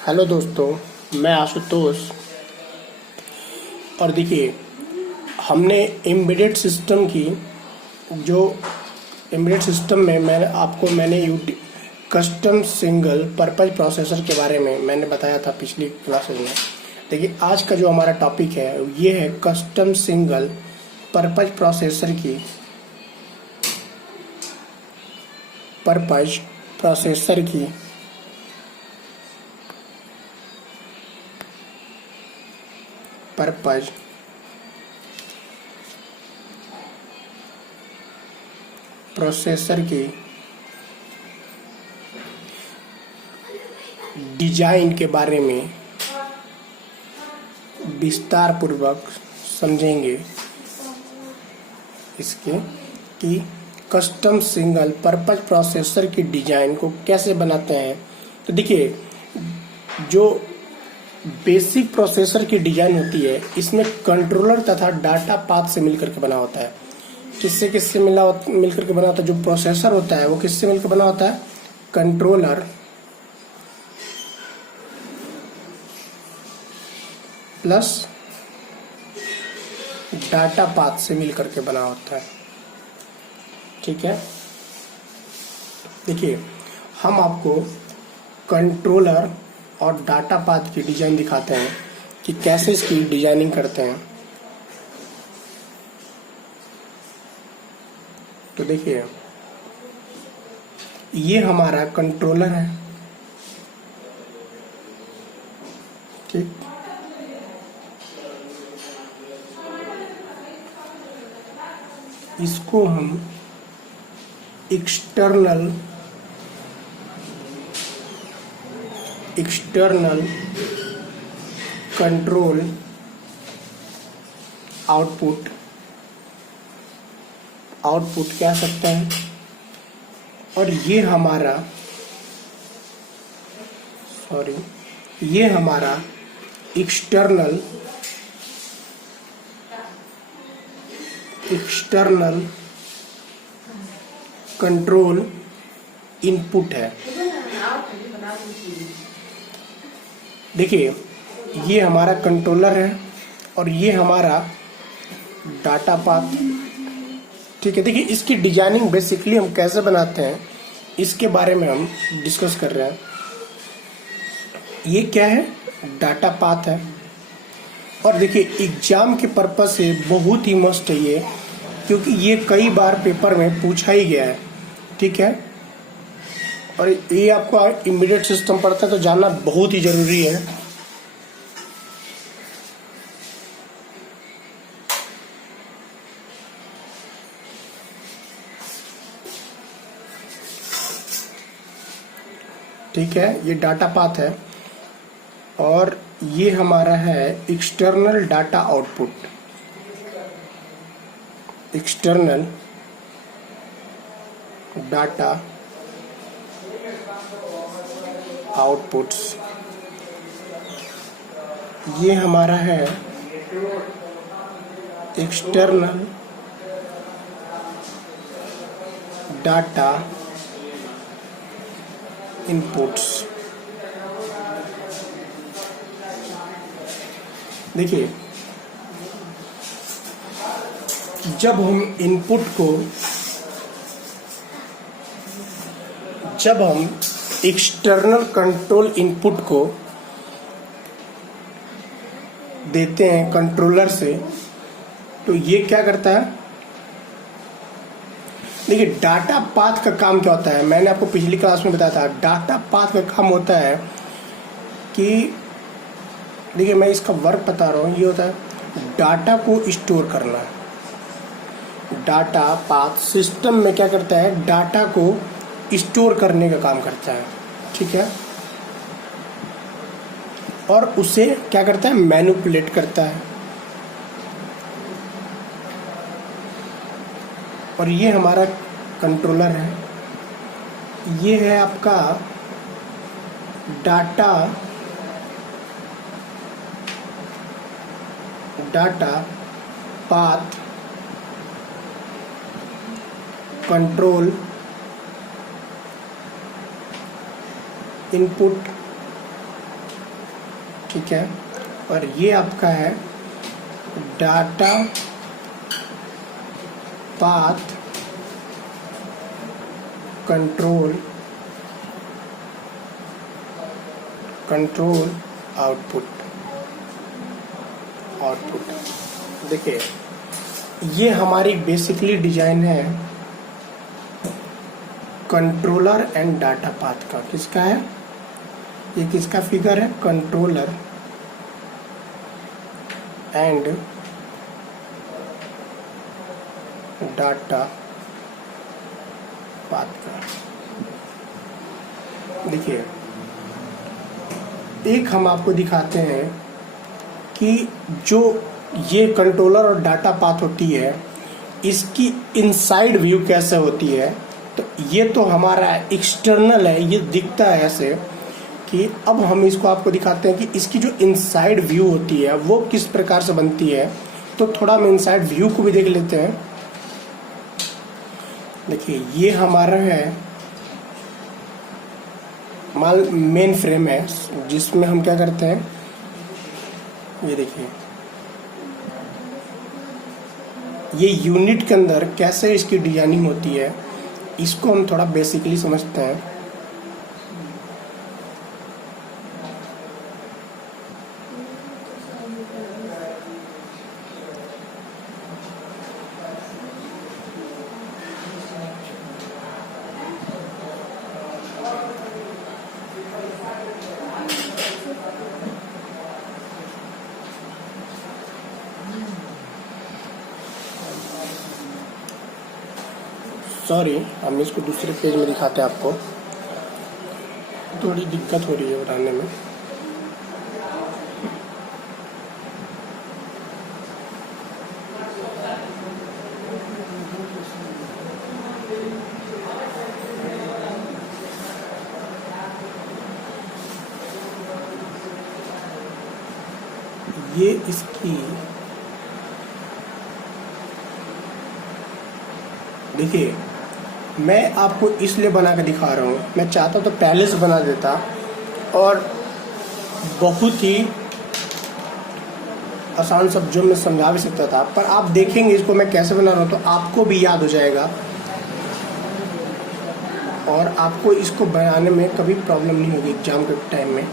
Hello दोस्तों, मैं आशुतोष। और देखिए, हमने एम्बेडेड सिस्टम की जो एम्बेडेड सिस्टम में मैंने कस्टम सिंगल पर्पज प्रोसेसर के बारे में मैंने बताया था पिछली क्लासेज में। देखिए, आज का जो हमारा टॉपिक है ये है कस्टम सिंगल पर्पज प्रोसेसर की पर्पज प्रोसेसर की डिजाइन के बारे में विस्तार पूर्वक समझेंगे। इसके कि कस्टम सिंगल पर्पज प्रोसेसर की डिजाइन को कैसे बनाते हैं। तो देखिए, जो बेसिक प्रोसेसर की डिजाइन होती है इसमें कंट्रोलर तथा डाटा पाथ से मिलकर के बना होता है। किससे किससे मिलकर के बना होता है? जो प्रोसेसर होता है वो किससे मिलकर बना होता है? कंट्रोलर प्लस डाटा पाथ से मिलकर के बना होता है। ठीक है, देखिए, हम आपको कंट्रोलर और डाटा पाथ की डिजाइन दिखाते हैं कि कैसे इसकी डिजाइनिंग करते हैं। तो देखिए, ये हमारा कंट्रोलर है। ठीक, इसको हम एक्सटर्नल कंट्रोल आउटपुट कह सकते हैं। और ये हमारा एक्सटर्नल कंट्रोल इनपुट है। देखिए, ये हमारा कंट्रोलर है और ये हमारा डाटा पाथ। ठीक है, देखिए, इसकी डिजाइनिंग बेसिकली हम कैसे बनाते हैं इसके बारे में हम डिस्कस कर रहे हैं। ये क्या है? डाटा पाथ है। और देखिए, एग्जाम के पर्पज से बहुत ही मस्त है ये, क्योंकि ये कई बार पेपर में पूछा ही गया है। ठीक है, और ये आपको इमीडिएट सिस्टम पढ़ता है तो जानना बहुत ही जरूरी है। ठीक है, ये डाटा पाथ है और ये हमारा है external data output. External data outputs, ये हमारा है एक्सटर्नल डाटा इनपुट्स। देखिए, जब हम एक्सटर्नल कंट्रोल इनपुट को देते हैं कंट्रोलर से, तो ये क्या करता है? देखिए, डाटा पाथ का काम क्या होता है? मैंने आपको पिछली क्लास में बताया था। डाटा पाथ का काम होता है कि देखिए, मैं इसका वर्क बता रहा हूँ। ये होता है डाटा को स्टोर करना। डाटा पाथ सिस्टम में क्या करता है? डाटा को स्टोर करने का काम करता है। ठीक है, और उसे क्या करता है? मैनिपुलेट करता है। और ये हमारा कंट्रोलर है। ये है आपका डाटा पाथ कंट्रोल इनपुट ठीक है, और ये आपका है डाटा पाथ कंट्रोल आउटपुट। देखिए ये हमारी बेसिकली डिजाइन है कंट्रोलर एंड डाटा पाथ का। किसका है ये, किसका फिगर है, कंट्रोलर एंड डाटा पाथ का। देखिए एक हम आपको दिखाते हैं कि जो ये कंट्रोलर और डाटा पाथ होती है इसकी इनसाइड व्यू कैसे होती है। तो ये तो हमारा एक्सटर्नल है, ये दिखता है ऐसे कि अब हम इसको आपको दिखाते हैं कि इसकी जो इनसाइड व्यू होती है वो किस प्रकार से बनती है। तो थोड़ा हम इनसाइड व्यू को भी देख लेते हैं। देखिए ये हमारा है मेन फ्रेम है जिसमें हम क्या करते हैं, ये देखिए ये यूनिट के अंदर कैसे इसकी डिजाइनिंग होती है इसको हम थोड़ा बेसिकली समझते हैं। सॉरी, हम इसको दूसरे पेज में दिखाते हैं, आपको थोड़ी दिक्कत हो रही है बनाने में। ये इसकी देखिए मैं आपको इसलिए बना के दिखा रहा हूँ, मैं चाहता तो पहले से बना देता और बहुत ही आसान शब्दों में समझा भी सकता था, पर आप देखेंगे इसको मैं कैसे बना रहा हूँ तो आपको भी याद हो जाएगा और आपको इसको बनाने में कभी प्रॉब्लम नहीं होगी एग्जाम के टाइम में।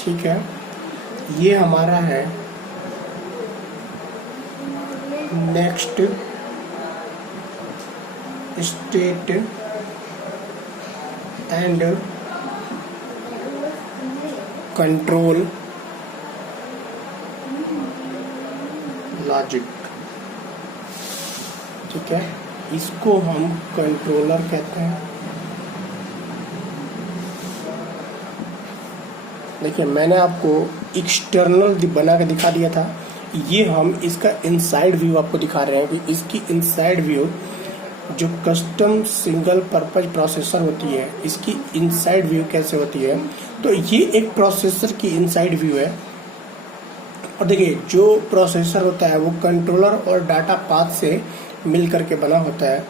ठीक है, ये हमारा है next state and control logic. ठीक है, इसको हम कंट्रोलर कहते हैं। देखिए मैंने आपको एक्सटर्नल बना के दिखा दिया था, ये हम इसका इनसाइड व्यू आपको दिखा रहे हैं कि इसकी इनसाइड व्यू जो कस्टम सिंगल पर्पज प्रोसेसर होती है इसकी इनसाइड व्यू कैसे होती है। तो ये एक प्रोसेसर की इनसाइड व्यू है और देखिए जो प्रोसेसर होता है वो कंट्रोलर और डाटा पाथ से मिल करके बना होता है।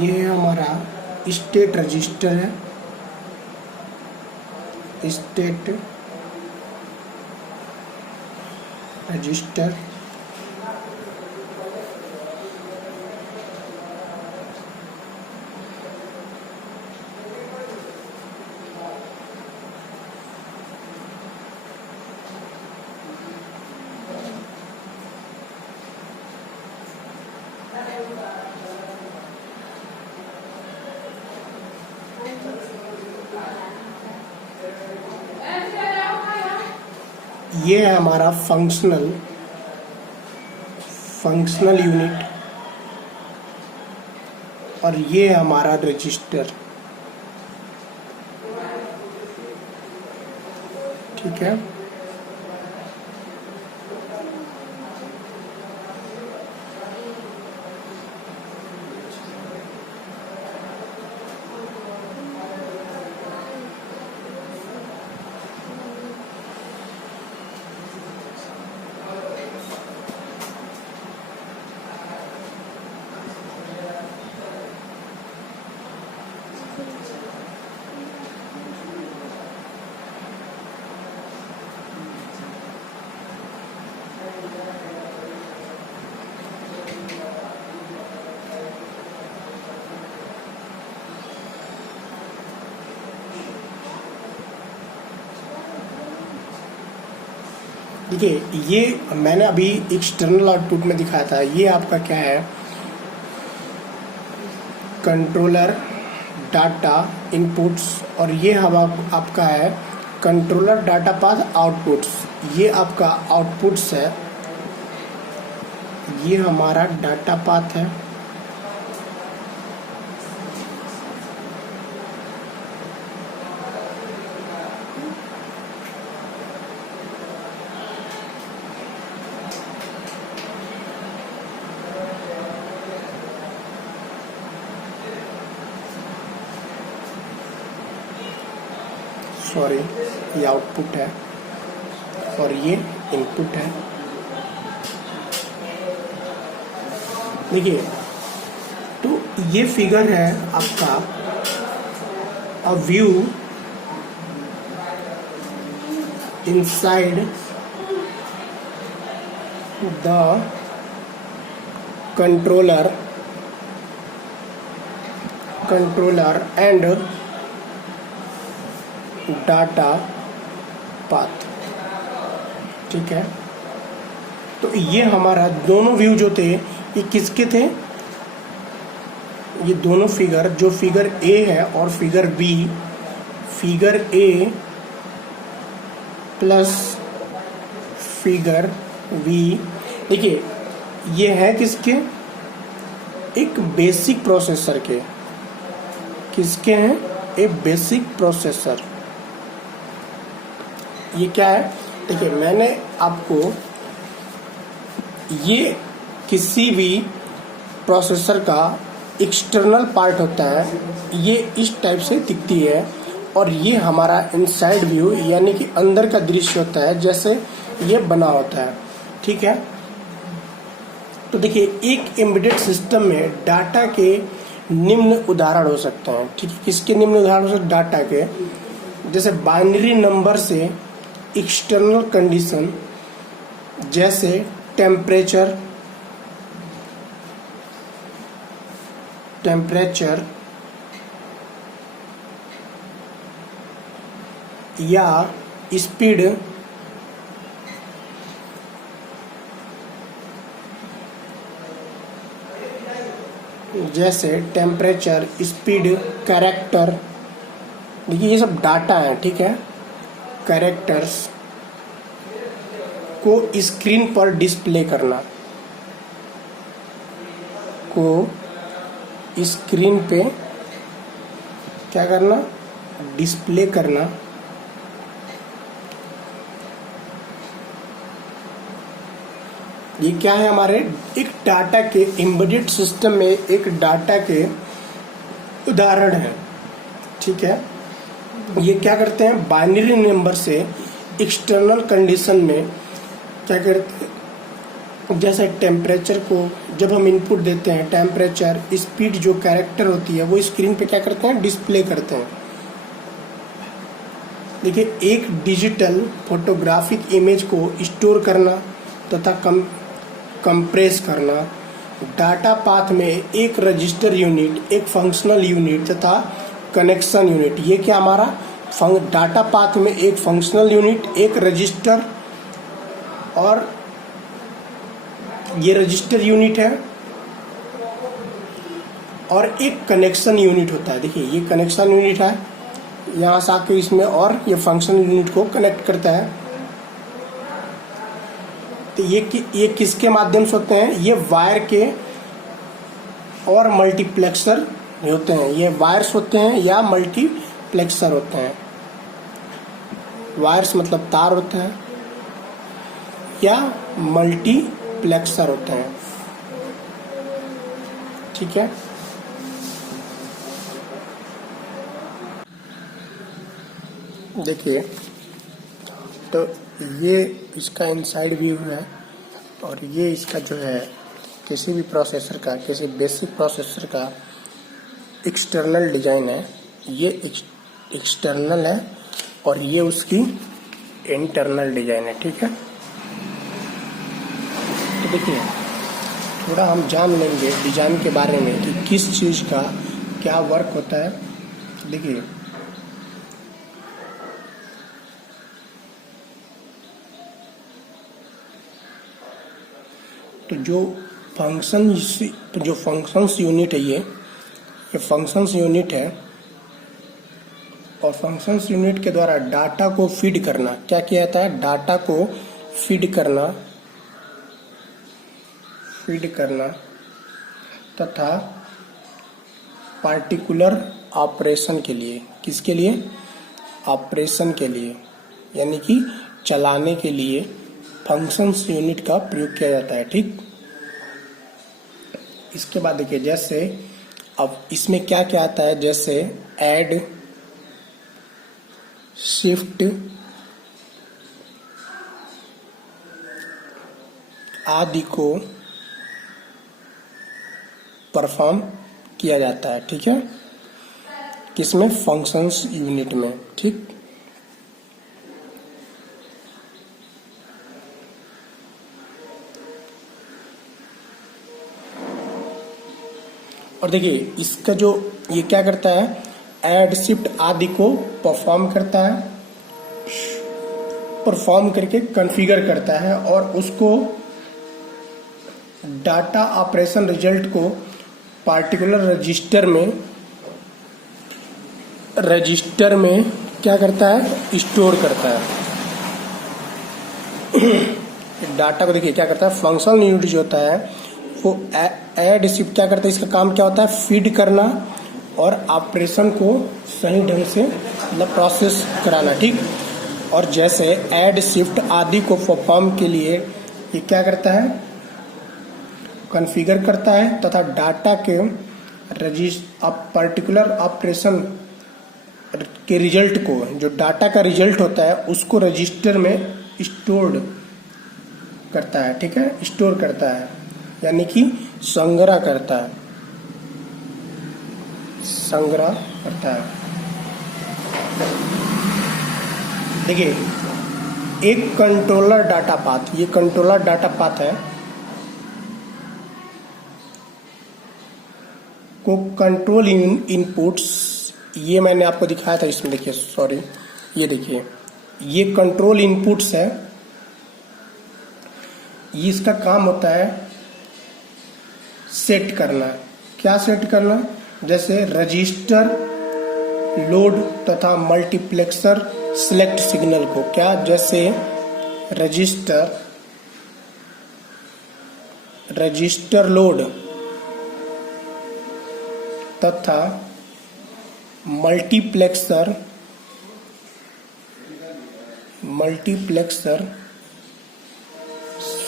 ये हमारा स्टेट रजिस्टर है, स्टेट रजिस्टर ये है हमारा फंक्शनल यूनिट और ये है हमारा रजिस्टर। ठीक है, देखिए, ये मैंने अभी एक्सटर्नल आउटपुट में दिखाया था, ये आपका क्या है, कंट्रोलर डाटा इनपुट्स, और ये हवा आपका है कंट्रोलर डाटा पाथ आउटपुट्स। ये आपका आउटपुट्स है, ये हमारा डाटा पाथ है, सॉरी ये आउटपुट है और ये इनपुट है। देखिए, तो ये फिगर है आपका a view inside the controller and data path. ठीक है, तो ये हमारा दोनों व्यू जो थे ये किसके थे, ये दोनों फिगर, जो फिगर ए है और figure B, figure A plus figure B, देखिए ये है किसके, एक बेसिक प्रोसेसर के, किसके हैं, एक बेसिक प्रोसेसर। ये क्या है, देखिए मैंने आपको, ये किसी भी प्रोसेसर का एक्सटर्नल पार्ट होता है, ये इस टाइप से दिखती है, और ये हमारा इनसाइड व्यू यानी कि अंदर का दृश्य होता है, जैसे ये बना होता है। ठीक है, तो देखिए एक एम्बेडेड सिस्टम में डाटा के निम्न उदाहरण हो सकते हैं। ठीक है, किसके निम्न उदाहरण हो सकते हैं, डाटा के, जैसे बाइनरी नंबर से एक्सटर्नल कंडीशन, जैसे टेम्परेचर या स्पीड, जैसे टेम्परेचर, स्पीड, कैरेक्टर। देखिए ये सब डाटा है। ठीक है, कैरेक्टर्स को स्क्रीन पर डिस्प्ले करना, को स्क्रीन पे क्या करना, डिस्प्ले करना। ये क्या है, हमारे एक डाटा के एम्बेडेड सिस्टम में एक डाटा के उदाहरण है। ठीक है, ये क्या करते हैं, बाइनरी नंबर से एक्सटर्नल कंडीशन में क्या करते हैं, जैसे टेम्परेचर को जब हम इनपुट देते हैं, टेम्परेचर, स्पीड जो कैरेक्टर होती है वो स्क्रीन पे क्या करते हैं, डिस्प्ले करते हैं। देखिए, एक डिजिटल फोटोग्राफिक इमेज को स्टोर करना तथा कंप्रेस करना, डाटा पाथ में एक रजिस्टर यूनिट, एक फंक्शनल यूनिट तथा कनेक्शन यूनिट। ये क्या हमारा डाटा पाथ में एक फंक्शनल यूनिट, एक रजिस्टर, और ये रजिस्टर यूनिट है, और एक कनेक्शन यूनिट होता है। देखिए ये कनेक्शन यूनिट है, यहाँ से आके इसमें और ये फंक्शनल यूनिट को कनेक्ट करता है। तो ये किसके माध्यम से होते हैं, ये वायर के और मल्टीप्लेक्सर होते हैं। ये वायर्स होते हैं या मल्टीप्लेक्सर होते हैं। वायर्स मतलब तार होते हैं या मल्टीप्लेक्सर होते हैं। ठीक है, देखिए तो ये इसका इनसाइड व्यू है, और ये इसका जो है किसी भी प्रोसेसर का, किसी बेसिक प्रोसेसर का एक्सटर्नल डिजाइन है। ये एक्सटर्नल है और ये उसकी इंटरनल डिजाइन है। ठीक है, तो देखिए थोड़ा हम जान लेंगे डिजाइन के बारे में कि किस चीज़ का क्या वर्क होता है। देखिए तो जो फंक्शंस यूनिट है ये फंक्शंस यूनिट है, और फंक्शंस यूनिट के द्वारा डाटा को फीड करना, क्या किया जाता है, डाटा को फीड करना तथा पार्टिकुलर ऑपरेशन के लिए, किसके लिए, ऑपरेशन के लिए, यानी कि चलाने के लिए फंक्शंस यूनिट का प्रयोग किया जाता है। ठीक, इसके बाद देखिए, जैसे अब इसमें क्या क्या आता है, जैसे ऐड, शिफ्ट आदि को परफॉर्म किया जाता है। ठीक है, किसमें, फंक्शंस यूनिट में। ठीक, और देखिए इसका जो ये क्या करता है, ऐड शिफ्ट आदि को परफॉर्म करता है, परफॉर्म करके कॉन्फ़िगर करता है और उसको डाटा ऑपरेशन रिजल्ट को पार्टिकुलर रजिस्टर में क्या करता है, स्टोर करता है। डाटा को देखिए क्या करता है, फंक्शनल यूनिट जो होता है वो ऐड शिफ्ट क्या करता है, इसका काम क्या होता है, फीड करना और ऑपरेशन को सही ढंग से मतलब प्रोसेस कराना। ठीक, और जैसे ऐड शिफ्ट आदि को परफॉर्म के लिए ये क्या करता है, कॉन्फ़िगर करता है तथा डाटा के पर्टिकुलर ऑपरेशन के रिजल्ट को, जो डाटा का रिजल्ट होता है उसको रजिस्टर में स्टोर्ड करता है। ठीक है, स्टोर करता है यानी कि संग्रह करता है। देखिए एक कंट्रोलर डाटा पाथ, ये कंट्रोलर डाटा पाथ है को कंट्रोल इनपुट्स, ये मैंने आपको दिखाया था इसमें, देखिए सॉरी, ये देखिए ये कंट्रोल इनपुट्स है, ये इसका काम होता है सेट करना। क्या सेट करना, जैसे रजिस्टर, लोड तथा मल्टीप्लेक्सर सिलेक्ट सिग्नल को, क्या, जैसे रजिस्टर लोड तथा मल्टीप्लेक्सर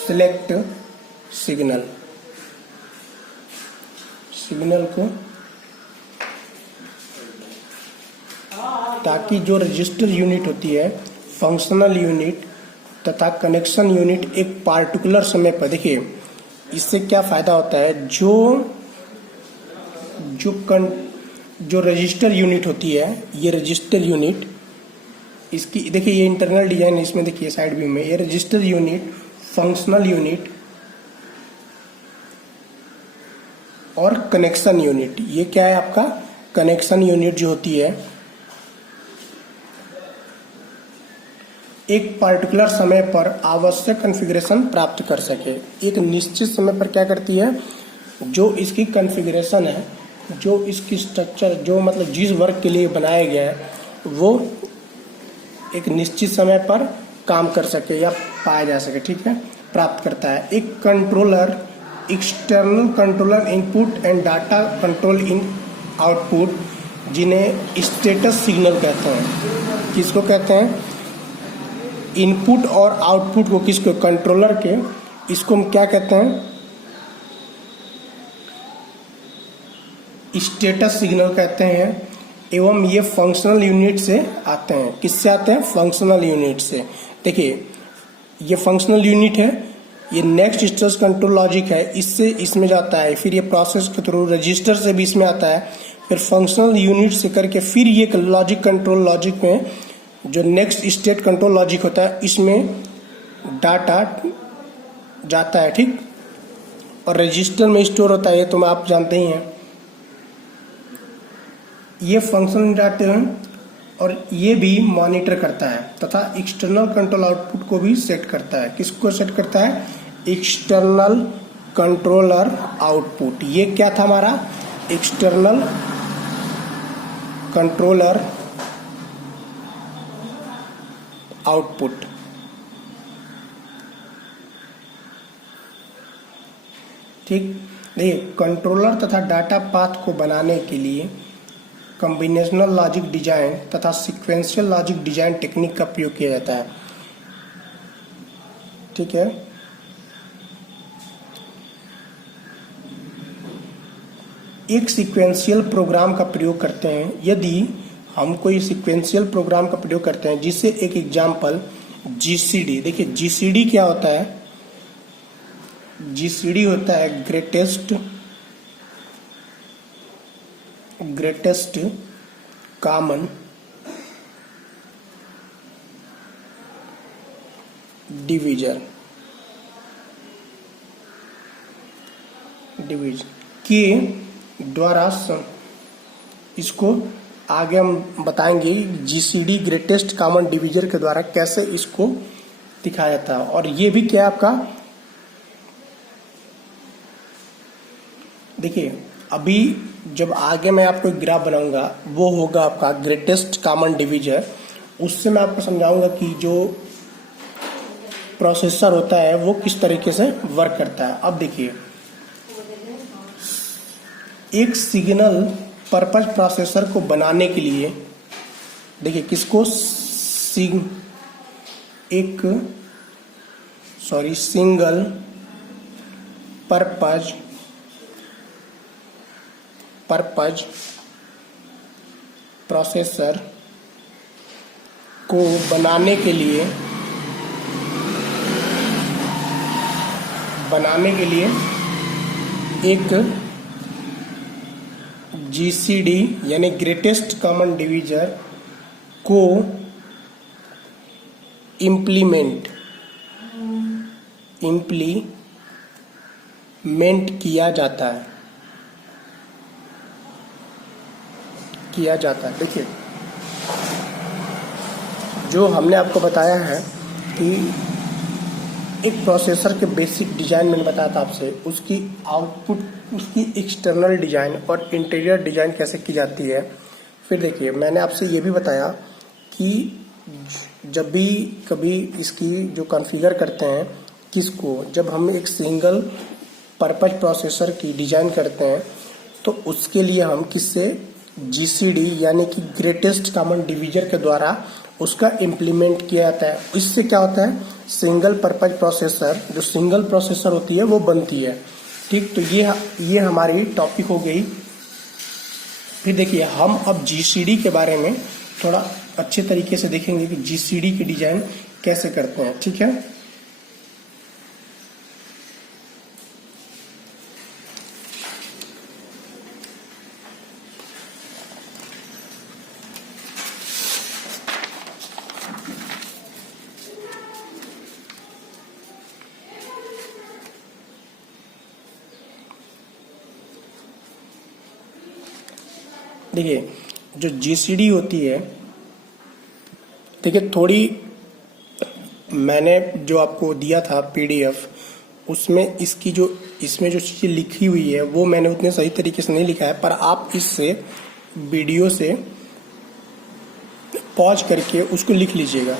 सिलेक्ट सिग्नल को, ताकि जो रजिस्टर यूनिट होती है, फंक्शनल यूनिट तथा कनेक्शन यूनिट एक पार्टिकुलर समय पर, देखिए इससे क्या फायदा होता है, जो रजिस्टर यूनिट होती है, ये रजिस्टर यूनिट, इसकी देखिए ये इंटरनल डिजाइन है, इसमें देखिए साइड व्यू में, ये रजिस्टर यूनिट, फंक्शनल यूनिट और कनेक्शन यूनिट, ये क्या है आपका, कनेक्शन यूनिट जो होती है एक पार्टिकुलर समय पर आवश्यक कॉन्फ़िगरेशन प्राप्त कर सके। एक निश्चित समय पर क्या करती है, जो इसकी कॉन्फ़िगरेशन है, जो इसकी स्ट्रक्चर, जो मतलब जिस वर्क के लिए बनाया गया है, वो एक निश्चित समय पर काम कर सके या पाया जा सके। ठीक है, प्राप्त करता है। एक controller, external controller input and data control in output, जिन्हें स्टेटस सिग्नल कहते हैं। किसको कहते हैं, इनपुट और आउटपुट को, किसको, कंट्रोलर के, इसको हम क्या कहते हैं, स्टेटस सिग्नल कहते हैं। एवं ये फंक्शनल यूनिट से आते हैं। किससे आते हैं, फंक्शनल यूनिट से। देखिए ये फंक्शनल यूनिट है, ये नेक्स्ट स्टेज कंट्रोल लॉजिक है, इससे इसमें जाता है, फिर ये प्रोसेस के थ्रू रजिस्टर से भी इसमें आता है, फिर फंक्शनल यूनिट से करके फिर ये लॉजिक कंट्रोल लॉजिक में जो नेक्स्ट स्टेट कंट्रोल लॉजिक होता है, इसमें डाटा जाता है। ठीक, और रजिस्टर में स्टोर होता है, ये तो आप जानते ही हैं। ये फंक्शन डाटे हैं और ये भी मॉनिटर करता है तथा एक्सटर्नल कंट्रोल आउटपुट को भी सेट करता है। किसको सेट करता है, एक्सटर्नल कंट्रोलर आउटपुट, ये क्या था हमारा एक्सटर्नल कंट्रोलर आउटपुट। ठीक, देखिए कंट्रोलर तथा डाटा पाथ को बनाने के लिए कॉम्बिनेशनल लॉजिक डिजाइन तथा सीक्वेंशियल लॉजिक डिजाइन टेक्निक का प्रयोग किया जाता है। ठीक है, एक सीक्वेंशियल प्रोग्राम का प्रयोग करते हैं। यदि हम कोई सीक्वेंशियल प्रोग्राम का प्रयोग करते हैं, जिससे एक एग्जांपल जीसीडी, देखिए जीसीडी क्या होता है, जीसीडी होता है ग्रेटेस्ट कॉमन डिवीजर के द्वारा इसको आगे हम बताएंगे जीसीडी ग्रेटेस्ट कॉमन डिवीजर के द्वारा कैसे इसको दिखाया जाता है। और ये भी क्या है आपका, देखिए अभी जब आगे मैं आपको एक ग्राफ बनाऊंगा वो होगा आपका ग्रेटेस्ट कॉमन डिवीजर, उससे मैं आपको समझाऊंगा कि जो प्रोसेसर होता है वो किस तरीके से वर्क करता है। अब देखिए, एक सिग्नल पर्पज प्रोसेसर को बनाने के लिए, देखिए किसको सिंगल पर्पज प्रोसेसर को बनाने के लिए एक जीसीडी यानी ग्रेटेस्ट कॉमन डिवीजर को इम्प्लीमेंट किया जाता है। देखिए जो हमने आपको बताया है कि एक प्रोसेसर के बेसिक डिजाइन मैंने बताया था आपसे, उसकी आउटपुट, उसकी एक्सटर्नल डिजाइन और इंटीरियर डिजाइन कैसे की जाती है। फिर देखिए मैंने आपसे ये भी बताया कि जब भी कभी इसकी जो कॉन्फ़िगर करते हैं किसको, जब हम एक सिंगल पर्पज प्रोसेसर की डिजाइन करते हैं तो उसके लिए हम किससे जीसीडी यानी कि ग्रेटेस्ट कॉमन डिवीजर के द्वारा उसका इम्प्लीमेंट किया जाता है। इससे क्या होता है, सिंगल पर्पज प्रोसेसर, जो सिंगल प्रोसेसर होती है वो बनती है। ठीक, तो ये हमारी टॉपिक हो गई। फिर देखिए हम अब जीसीडी के बारे में थोड़ा अच्छे तरीके से देखेंगे कि जीसीडी की डिजाइन कैसे करते हैं। ठीक है, देखिए जो जीसीडी होती है, देखिए थोड़ी मैंने जो आपको दिया था पीडीएफ, उसमें इसमें जो चीज़ें लिखी हुई है वो मैंने उतने सही तरीके से नहीं लिखा है, पर आप इससे वीडियो से पॉज करके उसको लिख लीजिएगा।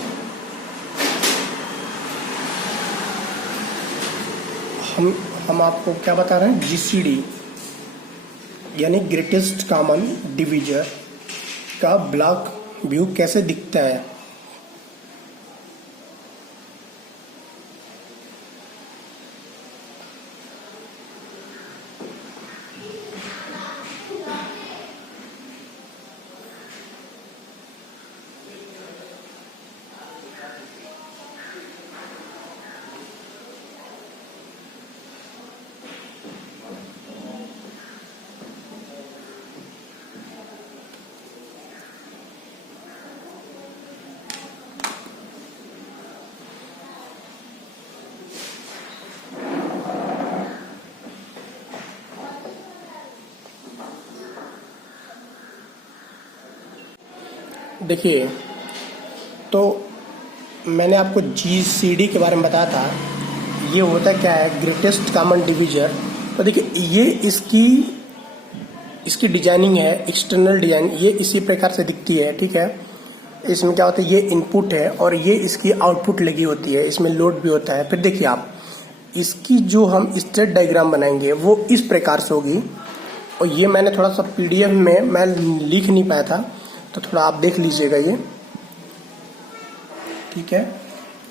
हम आपको क्या बता रहे हैं, जीसीडी यानी ग्रेटेस्ट कॉमन डिवीजर का ब्लॉक व्यू कैसे दिखता है। देखिए तो मैंने आपको जीसीडी के बारे में बताया था। ये होता क्या है, ग्रेटेस्ट कॉमन डिविजर। तो देखिए ये इसकी डिजाइनिंग है, एक्सटर्नल डिजाइन ये इसी प्रकार से दिखती है, ठीक है। इसमें क्या होता है, ये इनपुट है और ये इसकी आउटपुट लगी होती है, इसमें लोड भी होता है। फिर देखिए आप इसकी जो हम स्टेट डायग्राम बनाएंगे वो इस प्रकार से होगी, और ये मैंने थोड़ा सा पीडीएफ में मैं लिख नहीं पाया था, तो थोड़ा आप देख लीजिएगा ये, ठीक है।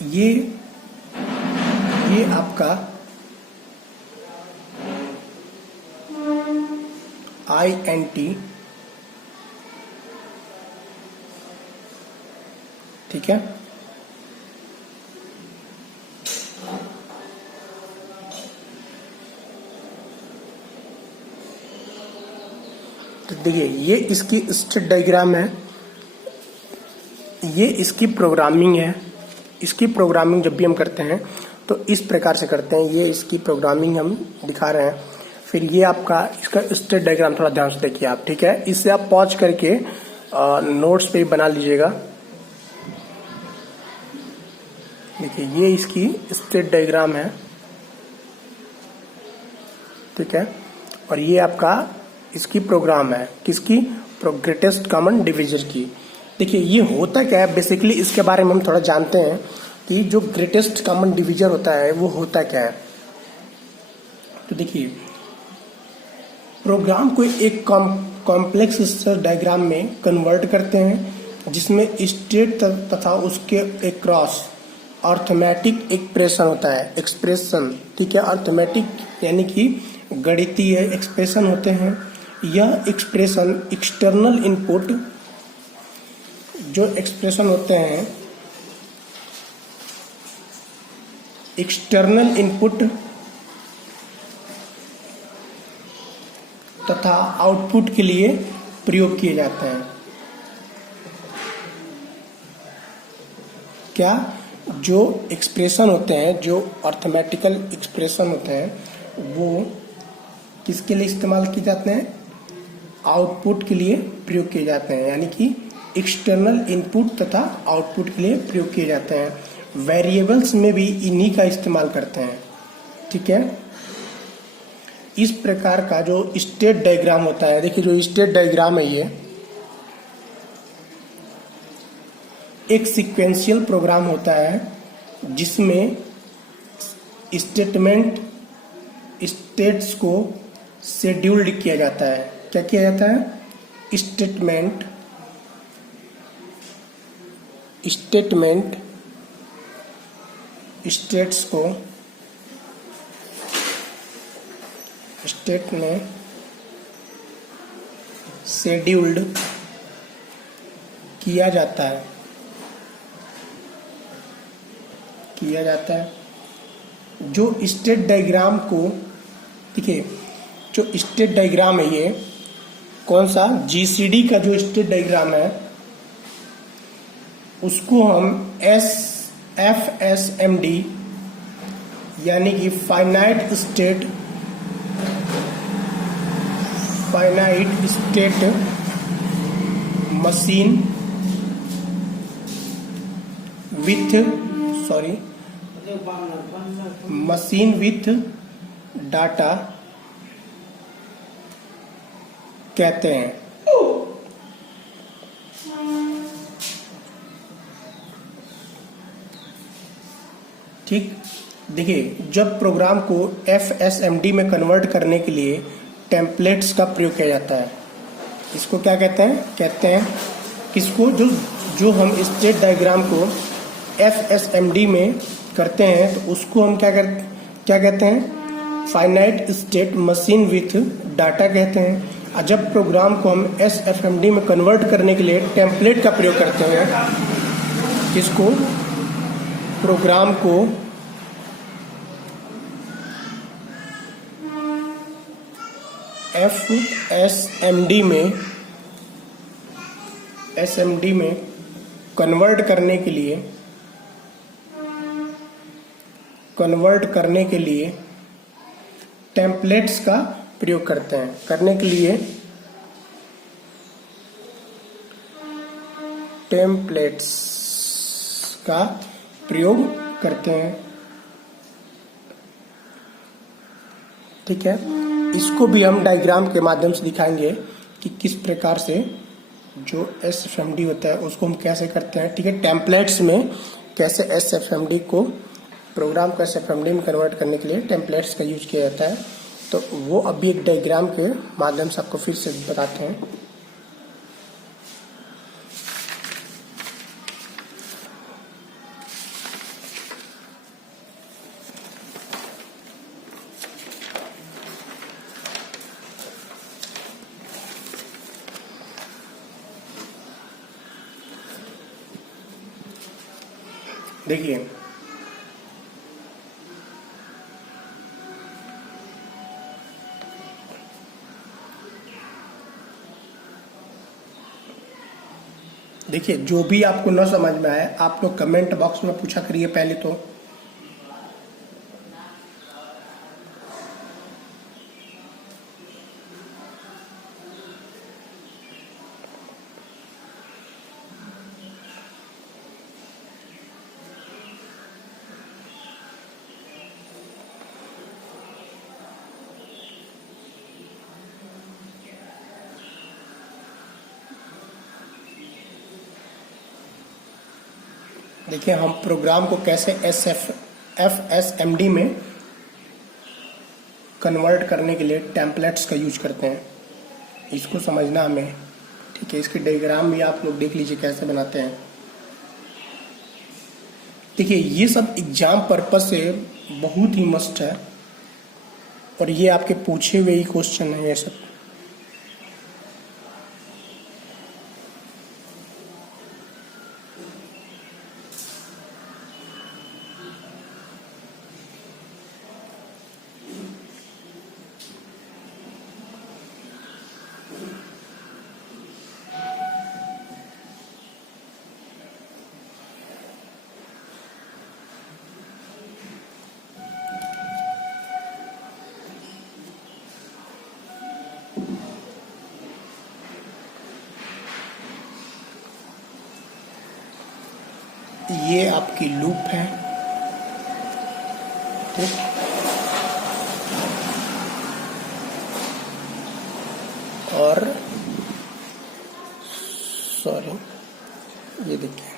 ये आपका INT, ठीक है। तो देखिए ये इसकी स्टेट डायग्राम है, ये इसकी प्रोग्रामिंग है। इसकी प्रोग्रामिंग जब भी हम करते हैं तो इस प्रकार से करते हैं, ये इसकी प्रोग्रामिंग हम दिखा रहे हैं। फिर ये आपका इसका स्टेट डायग्राम थोड़ा ध्यान से देखिए आप, ठीक है। इससे आप पॉज करके नोट्स पे बना लीजिएगा। देखिए ये इसकी स्टेट डायग्राम है, ठीक है। और ये आपका इसकी प्रोग्राम है, किसकी, ग्रेटेस्ट कॉमन डिविजर की। देखिए ये होता क्या है बेसिकली, इसके बारे में हम थोड़ा जानते हैं कि जो ग्रेटेस्ट कॉमन डिविजर होता है वो होता क्या है। तो देखिए प्रोग्राम को एक कॉम्प्लेक्स डायग्राम में कन्वर्ट करते हैं, जिसमें स्टेट तथा उसके अक्रॉस अर्थमेटिक एक्सप्रेशन होता है, एक्सप्रेशन, ठीक है। अर्थमेटिक यानी कि गणितीय एक्सप्रेशन होते हैं। यह एक्सप्रेशन एक्सटर्नल इनपुट, जो एक्सप्रेशन होते हैं एक्सटर्नल इनपुट तथा आउटपुट के लिए प्रयोग किए जाते हैं। क्या, जो एक्सप्रेशन होते हैं, जो अर्थमेटिकल एक्सप्रेशन होते हैं वो किसके लिए इस्तेमाल किए जाते हैं, आउटपुट के लिए प्रयोग किए जाते हैं, यानी कि एक्सटर्नल इनपुट तथा आउटपुट के लिए प्रयोग किए जाते हैं। वेरिएबल्स में भी इन्हीं का इस्तेमाल करते हैं, ठीक है। इस प्रकार का जो स्टेट डायग्राम होता है, देखिए जो स्टेट डायग्राम है ये एक सीक्वेंशियल प्रोग्राम होता है, जिसमें स्टेट्स को शेड्यूल्ड किया जाता है। क्या किया जाता है, स्टेट्स को स्टेट में शेड्यूल्ड किया जाता है, जो स्टेट डायग्राम को, देखिए जो स्टेट डायग्राम है ये कौन सा, GCD का जो स्टेट डायग्राम है उसको हम FSMD यानी कि finite state machine with data कहते हैं। ठीक, देखिए जब प्रोग्राम को FSMD में कन्वर्ट करने के लिए टेम्पलेट्स का प्रयोग किया जाता है, इसको क्या कहते हैं किसको, जो हम स्टेट डायग्राम को FSMD में करते हैं तो उसको हम क्या कहते हैं, finite state machine with data कहते हैं। और जब प्रोग्राम को हम SFMD में कन्वर्ट करने के लिए टेम्पलेट का प्रयोग करते हैं, किसको, प्रोग्राम को FSMD में कन्वर्ट करने के लिए टेम्पलेट्स का प्रयोग करते हैं, टेम्पलेट्स का प्रयोग करते हैं। ठीक है। इसको भी हम डायग्राम के माध्यम से दिखाएंगे कि किस प्रकार से जो SFMD होता है उसको हम कैसे करते हैं, ठीक है। टेम्पलेट्स में कैसे SFMD को, प्रोग्राम को SFMD में कन्वर्ट करने के लिए टेम्पलेट्स का यूज किया जाता है, तो वो अभी एक डायग्राम के माध्यम से आपको फिर से बताते हैं। देखिए देखिए जो भी आपको न समझ में आए आप लोग कमेंट बॉक्स में पूछा करिए पहले तो। देखिए हम प्रोग्राम को कैसे FSMD में कन्वर्ट करने के लिए टेम्पलेट्स का यूज करते हैं, इसको समझना हमें, ठीक है। इसके डायग्राम भी आप लोग देख लीजिए कैसे बनाते हैं। देखिए ये सब एग्जाम पर्पस से बहुत ही मस्ट है और ये आपके पूछे हुए ही क्वेश्चन है ये सब। ये आपकी लूप है, ठीक। और सॉरी ये देखिए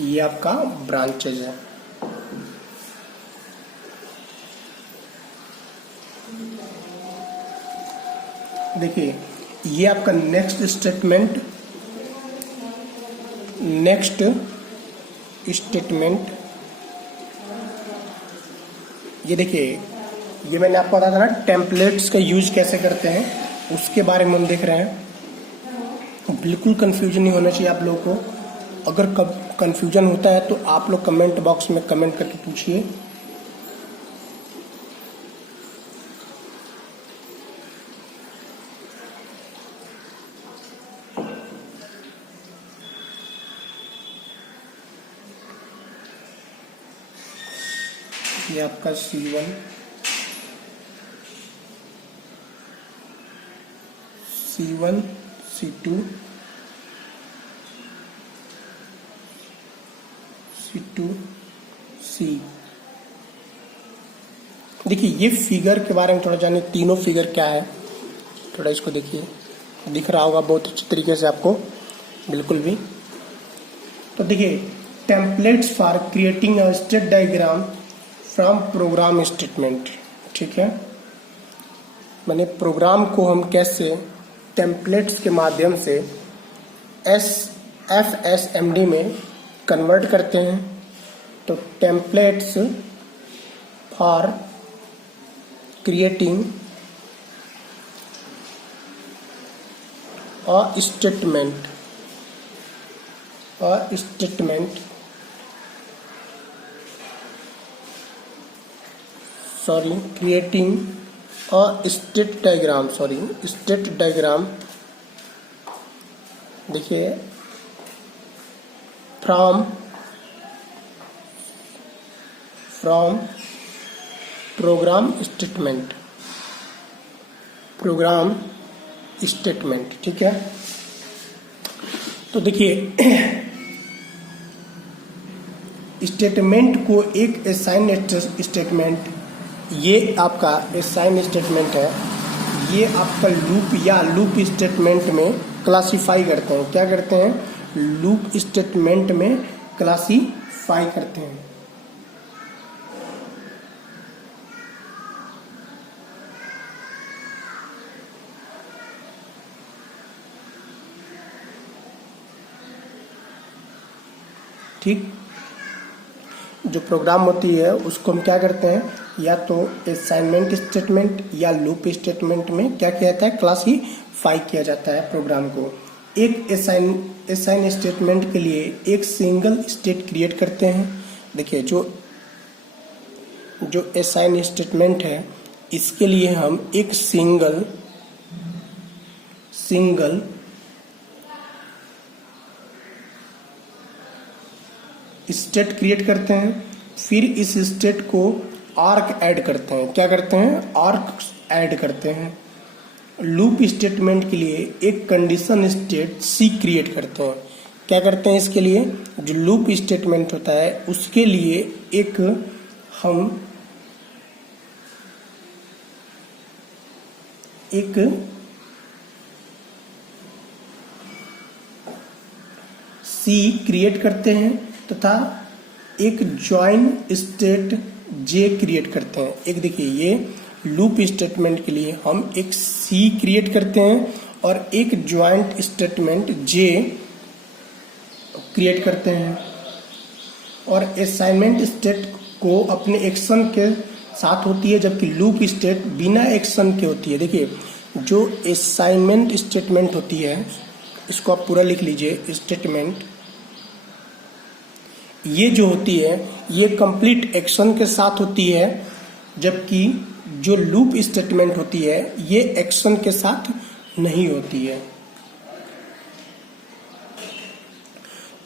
ये आपका ब्रांचेज है। देखिए ये आपका नेक्स्ट स्टेटमेंट ये देखिए ये मैंने आपको बताया था ना टेम्पलेट्स का यूज कैसे करते हैं, उसके बारे में हम देख रहे हैं। बिल्कुल कंफ्यूजन नहीं होना चाहिए आप लोगों को। अगर कंफ्यूजन होता है तो आप लोग कमेंट बॉक्स में कमेंट करके पूछिए। ये आपका C1 C2 C देखिए ये फिगर के बारे में थोड़ा जानिए। तीनों फिगर क्या है, थोड़ा इसको देखिए, दिख रहा होगा बहुत अच्छी तरीके से आपको, बिल्कुल भी। तो देखिए templates for creating a state diagram from program statement, ठीक है। मैंने प्रोग्राम को हम कैसे टेम्पलेट्स के माध्यम से FSMD में कन्वर्ट करते हैं। तो templates for creating a statement creating a state diagram देखिए from from program statement, program statement. ठीक है, तो देखिए स्टेटमेंट को एक असाइन स्टेटमेंट, ये आपका असाइन स्टेटमेंट है, ये आपका लूप या लूप स्टेटमेंट में क्लासिफाई करते हैं। क्या करते हैं? लूप स्टेटमेंट में क्लासिफाई करते हैं। ठीक, जो प्रोग्राम होती है उसको हम क्या करते हैं, या तो असाइनमेंट स्टेटमेंट या लूप स्टेटमेंट में क्या किया जाता है, क्लासिफाई किया जाता है प्रोग्राम को। एक असाइन स्टेटमेंट के लिए एक सिंगल स्टेट क्रिएट करते हैं। देखिए जो असाइन स्टेटमेंट है इसके लिए हम एक सिंगल स्टेट क्रिएट करते हैं, फिर इस स्टेट को आर्क ऐड करते हैं। क्या करते हैं? आर्क ऐड करते हैं। लूप स्टेटमेंट के लिए एक कंडीशन स्टेट सी क्रिएट करते हैं। क्या करते हैं? इसके लिए जो लूप स्टेटमेंट होता है उसके लिए एक हम सी क्रिएट करते हैं तथा एक जॉइन स्टेट जे क्रिएट करते हैं। एक देखिए ये लूप स्टेटमेंट के लिए हम एक सी क्रिएट करते हैं और एक जॉइंट स्टेटमेंट जे क्रिएट करते हैं, और असाइनमेंट स्टेट को अपने एक्शन के साथ होती है, जबकि लूप स्टेट बिना एक्शन के होती है। देखिए जो असाइनमेंट स्टेटमेंट होती है इसको आप पूरा लिख लीजिए, स्टेटमेंट ये जो होती है ये कंप्लीट एक्शन के साथ होती है, जबकि जो लूप स्टेटमेंट होती है ये एक्शन के साथ नहीं होती है।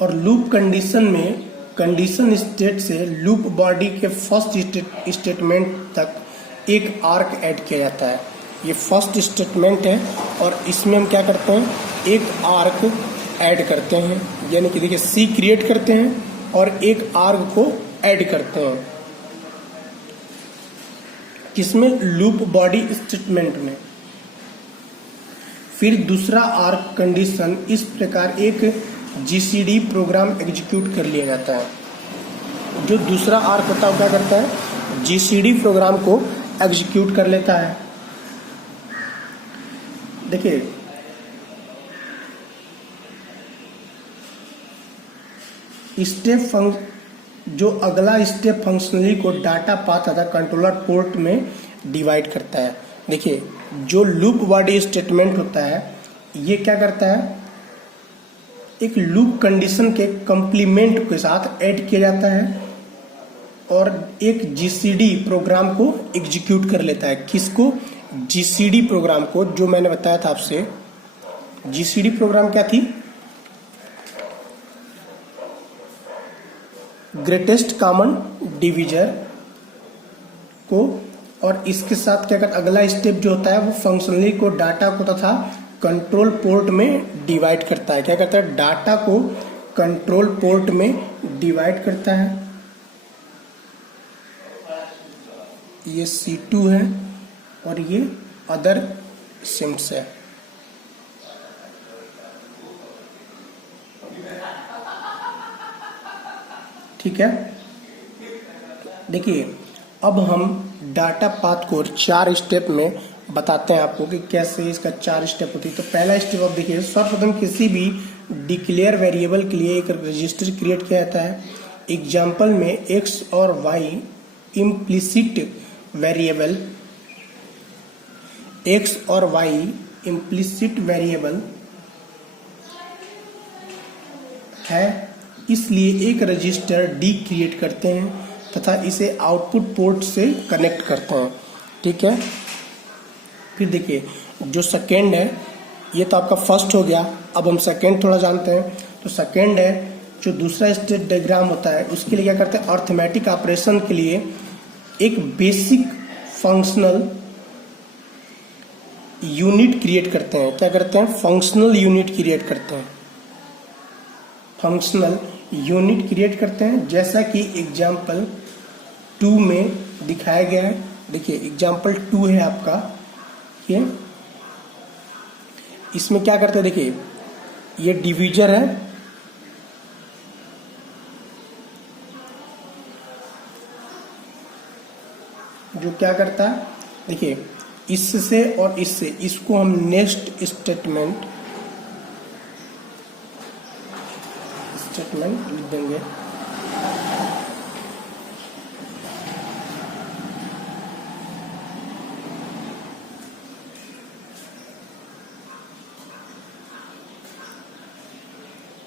और लूप कंडीशन में कंडीशन स्टेट से लूप बॉडी के फर्स्ट स्टेटमेंट तक एक आर्क ऐड किया जाता है। ये फर्स्ट स्टेटमेंट है और इसमें हम क्या करते हैं, एक आर्क ऐड करते हैं, यानी कि देखिए सी क्रिएट करते हैं और एक आर्क को ऐड करते हैं। किसमें? लूप बॉडी स्टेटमेंट में। फिर दूसरा आर्क कंडीशन इस प्रकार एक जीसीडी प्रोग्राम एग्जीक्यूट कर लिया जाता है। जो दूसरा आर्क होता है क्या करता है, जीसीडी प्रोग्राम को एग्जीक्यूट कर लेता है। देखिए स्टेप जो अगला स्टेप फंक्शनली को डाटा पाथ तथा कंट्रोलर पोर्ट में डिवाइड करता है। देखिए जो लूप बॉडी स्टेटमेंट होता है ये क्या करता है, एक लूप कंडीशन के कंप्लीमेंट के साथ ऐड किया जाता है और एक जीसीडी प्रोग्राम को एग्जीक्यूट कर लेता है। किसको? जीसीडी प्रोग्राम को, जो मैंने बताया था आपसे। जीसीडी प्रोग्राम क्या थी? ग्रेटेस्ट कॉमन डिवीजर को। और इसके साथ क्या करता, अगला स्टेप जो होता है वो फंक्शनली को डाटा को तथा कंट्रोल पोर्ट में डिवाइड करता है। क्या करता है? डाटा को कंट्रोल पोर्ट में डिवाइड करता है। ये C2 है और ये अदर सिम्स है। ठीक है, देखिए अब हम डाटा पाथ को 4 स्टेप में बताते हैं आपको कि कैसे इसका 4 स्टेप होती है। तो पहला स्टेप आप देखिए, सर्वप्रथम किसी भी डिक्लेयर वेरिएबल के लिए एक रजिस्टर क्रिएट किया जाता है। एग्जाम्पल में x और y इम्प्लिसिट वेरिएबल, x और y इम्प्लिसिट वेरिएबल है, इसलिए एक रजिस्टर D क्रिएट करते हैं तथा इसे आउटपुट पोर्ट से कनेक्ट करते हैं। ठीक है, फिर देखिए जो सेकेंड है, ये तो आपका फर्स्ट हो गया। अब हम सेकेंड थोड़ा जानते हैं। तो सेकेंड है जो दूसरा स्टेट डायग्राम होता है उसके लिए क्या करते हैं, अर्थमेटिक ऑपरेशन के लिए एक बेसिक फंक्शनल यूनिट क्रिएट करते हैं। क्या करते हैं, फंक्शनल यूनिट क्रिएट करते हैं, फंक्शनल यूनिट क्रिएट करते हैं, जैसा कि एग्जाम्पल 2 में दिखाया गया है। देखिए एग्जाम्पल 2 है आपका ये, इसमें क्या करते हैं, देखिए ये डिवीजर है, जो क्या करता है, देखिए इससे और इससे, इसको हम नेक्स्ट स्टेटमेंट लिख देंगे।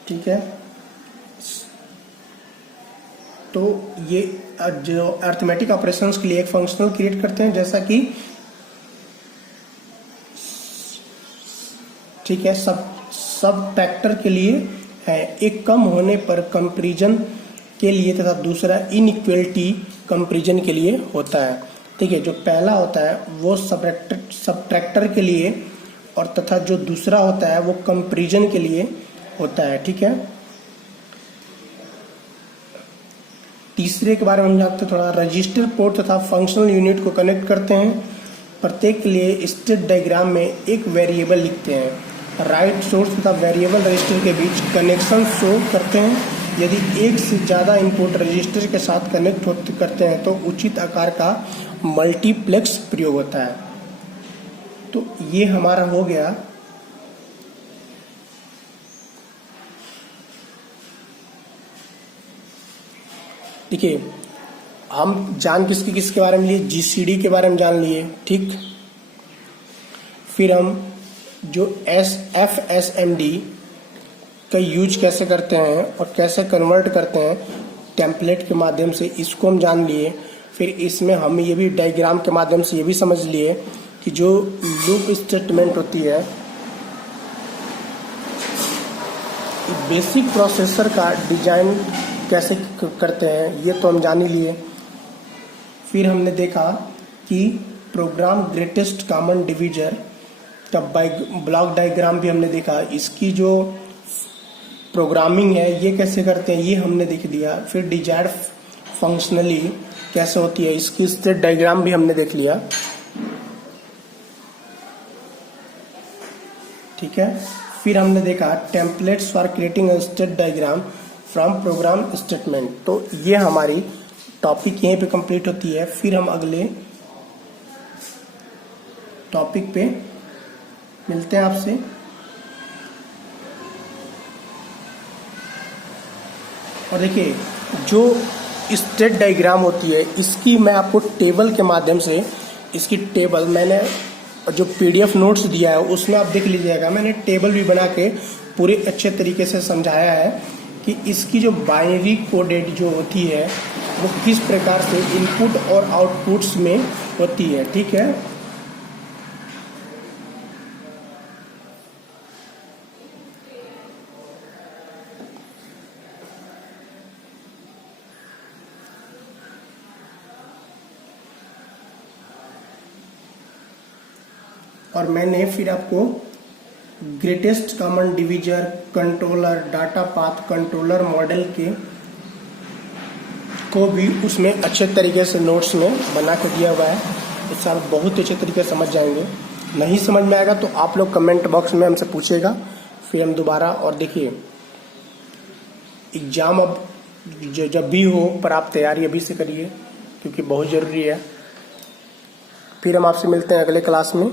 ठीक है, तो ये जो अर्थमेटिक ऑपरेशंस के लिए एक फंक्शनल क्रिएट करते हैं, जैसा कि ठीक है सब फैक्टर के लिए है, एक कम होने पर कंपैरिजन के लिए तथा दूसरा इनइक्वलिटी कंपैरिजन के लिए होता है। ठीक है, जो पहला होता है वो सबट्रैक्टर के लिए और तथा जो दूसरा होता है वो कंपैरिजन के लिए होता है। ठीक है, तीसरे के बारे में हम जानते हैं थोड़ा, रजिस्टर पोर्ट तथा फंक्शनल यूनिट को कनेक्ट करते हैं। प्रत्येक के लिए स्टेट डायग्राम में एक वेरिएबल लिखते हैं। राइट सोर्स तथा वेरिएबल रजिस्टर के बीच कनेक्शन शो करते हैं। यदि एक से ज़्यादा इनपुट रजिस्टर के साथ कनेक्ट करते हैं तो उचित आकार का मल्टीप्लेक्स प्रयोग होता है। तो ये हमारा हो गया देखिए, हम जान किसके बारे में लिए, जीसीडी के बारे में जान लिए। ठीक, फिर हम जो FSMD का यूज कैसे करते हैं और कैसे कन्वर्ट करते हैं टेम्पलेट के माध्यम से, इसको हम जान लिए। फिर इसमें हम ये भी डायग्राम के माध्यम से ये भी समझ लिए कि जो लूप स्टेटमेंट होती है बेसिक प्रोसेसर का डिजाइन कैसे करते हैं, ये तो हम जान ही लिए। फिर हमने देखा कि प्रोग्राम ग्रेटेस्ट कॉमन डिवीजर का ब्लॉक डायग्राम भी हमने देखा, इसकी जो प्रोग्रामिंग है ये कैसे करते हैं ये हमने देख लिया। फिर डिजायर्ड फंक्शनली कैसे होती है, इसकी स्टेट डायग्राम भी हमने देख लिया। ठीक है, फिर हमने देखा templates for creating a state diagram from program statement. तो ये हमारी टॉपिक यहीं पे कंप्लीट होती है। फिर हम अगले टॉपिक पे मिलते हैं आपसे। और देखिए जो स्टेट डायग्राम होती है इसकी मैं आपको टेबल के माध्यम से, इसकी टेबल मैंने जो PDF नोट्स दिया है उसमें आप देख लीजिएगा, मैंने टेबल भी बना के पूरे अच्छे तरीके से समझाया है कि इसकी जो बाइनरी कोडेड जो होती है वो किस प्रकार से इनपुट और आउटपुट्स में होती है। ठीक है, और मैंने फिर आपको greatest common divisor, controller, data path controller model के को भी उसमें अच्छे तरीके से नोट्स में बना के दिया हुआ है। इससे आप बहुत अच्छे तरीके से समझ जाएंगे। नहीं समझ में आएगा तो आप लोग कमेंट बॉक्स में हमसे पूछिएगा, फिर हम दोबारा। और देखिए एग्जाम अब जब भी हो पर आप तैयारी अभी से करिए क्योंकि बहुत ज़रूरी है। फिर हम आपसे मिलते हैं अगले क्लास में।